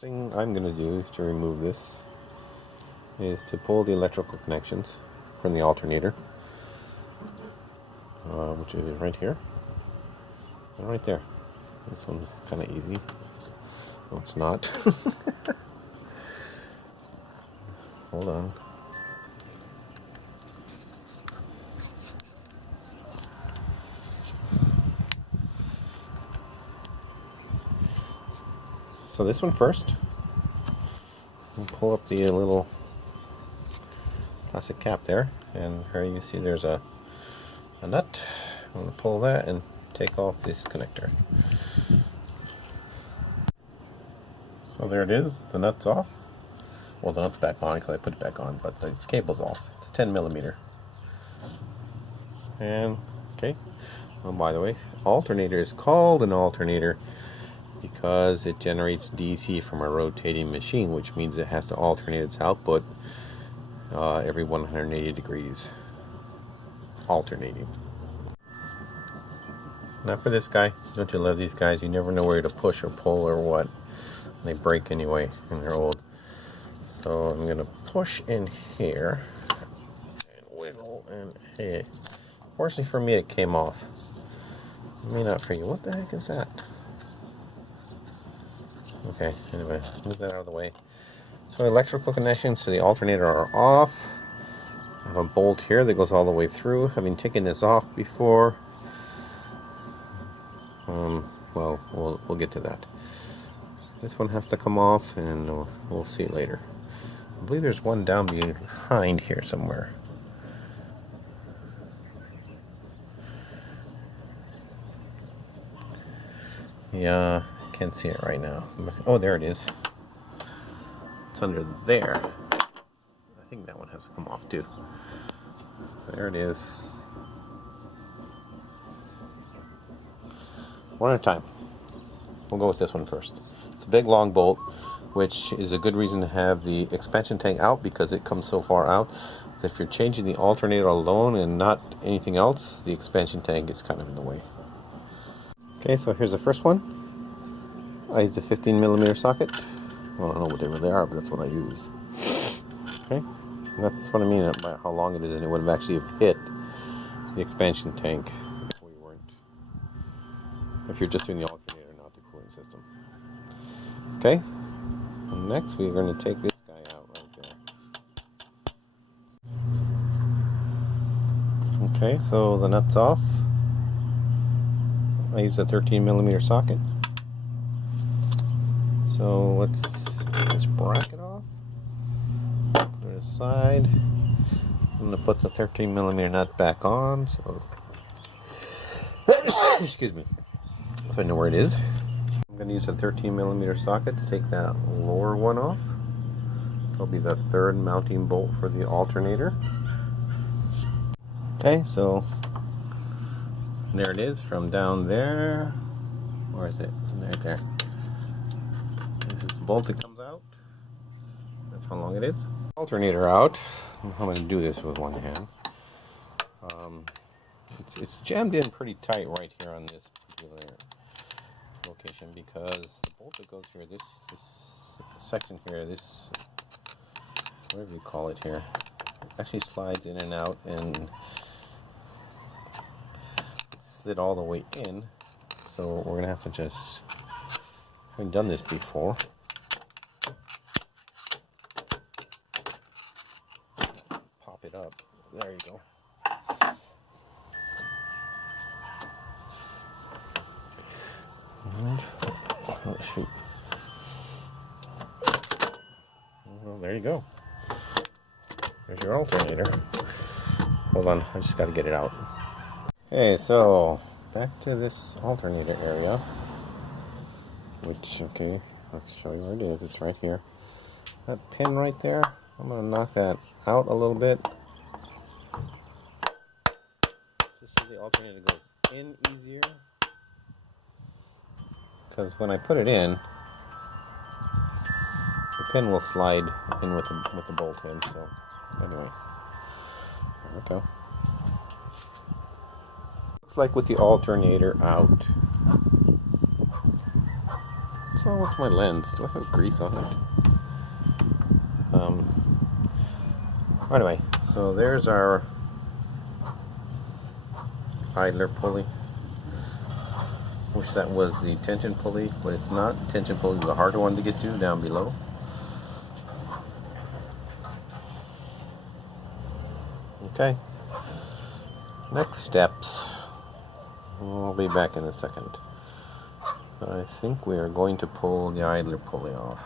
Thing I'm going to do to remove this is to pull the electrical connections from the alternator, which is right here and right there. This one's kind of easy. No, it's not. Hold on. So this one first. We'll pull up the little plastic cap there, and here you see there's a nut. I'm going to pull that and take off this connector. So there it is, the nut's off. Well, the nut's back on because I put it back on, but the cable's off. It's a 10 millimeter. And, okay. Oh, by the way, alternator is called an alternator because it generates DC from a rotating machine, which means it has to alternate its output every 180 degrees. Alternating. Now for this guy, don't you love these guys? You never know where to push or pull or what. They break anyway, and they're old. So I'm going to push in here and wiggle, and hey, fortunately for me it came off. May not for you. What the heck is that? Okay, anyway, move that out of the way. So electrical connections to the alternator are off. I have a bolt here that goes all the way through. Having taken this off before, well, we'll get to that. This one has to come off, and we'll see it later. I believe there's one down behind here somewhere. Yeah, can't see it right now. Oh, there it is. It's under there. I think that one has to come off too. There it is. One at a time. We'll go with this one first. It's a big long bolt, which is a good reason to have the expansion tank out because it comes so far out. If you're changing the alternator alone and not anything else, the expansion tank is kind of in the way. Okay, so here's the first one. I used a 15 millimeter socket. Well, I don't know what they really are, but that's what I use. Okay, and that's what I mean by how long it is, and it would have actually hit the expansion tank if we weren't. If you're just doing the alternator, not the cooling system. Okay, and next we're going to take this guy out right there. Okay, so the nut's off. I use a 13 millimeter socket. So let's take this bracket off. Put it aside. I'm going to put the 13 millimeter nut back on. So, excuse me. So I know where it is. I'm going to use a 13 millimeter socket to take that lower one off. That'll be the third mounting bolt for the alternator. Okay, so there it is from down there. Where is it? Right there. This is the bolt that comes out. That's how long it is. Alternator out. I'm going to do this with one hand. It's jammed in pretty tight right here on this particular location because the bolt that goes here, this section here, this, whatever you call it here, actually slides in and out and slid all the way in. So we're gonna have to just, I haven't done this before. Pop it up. There you go. And, oh shoot. Well, there you go. There's your alternator. Hold on, I just got to get it out. Okay, so back to this alternator area. Which, okay, let's show you where it is. It's right here. That pin right there, I'm going to knock that out a little bit. Just so the alternator goes in easier. Because when I put it in, the pin will slide in with the bolt in. So anyway, there we go. Looks like with the alternator out, What's wrong with my lens? Do I have grease on it? Anyway, so there's our idler pulley. Wish that was the tension pulley, but it's not. Tension pulley is a harder one to get to down below. Okay. Next steps. I'll be back in a second. But I think we are going to pull the idler pulley off.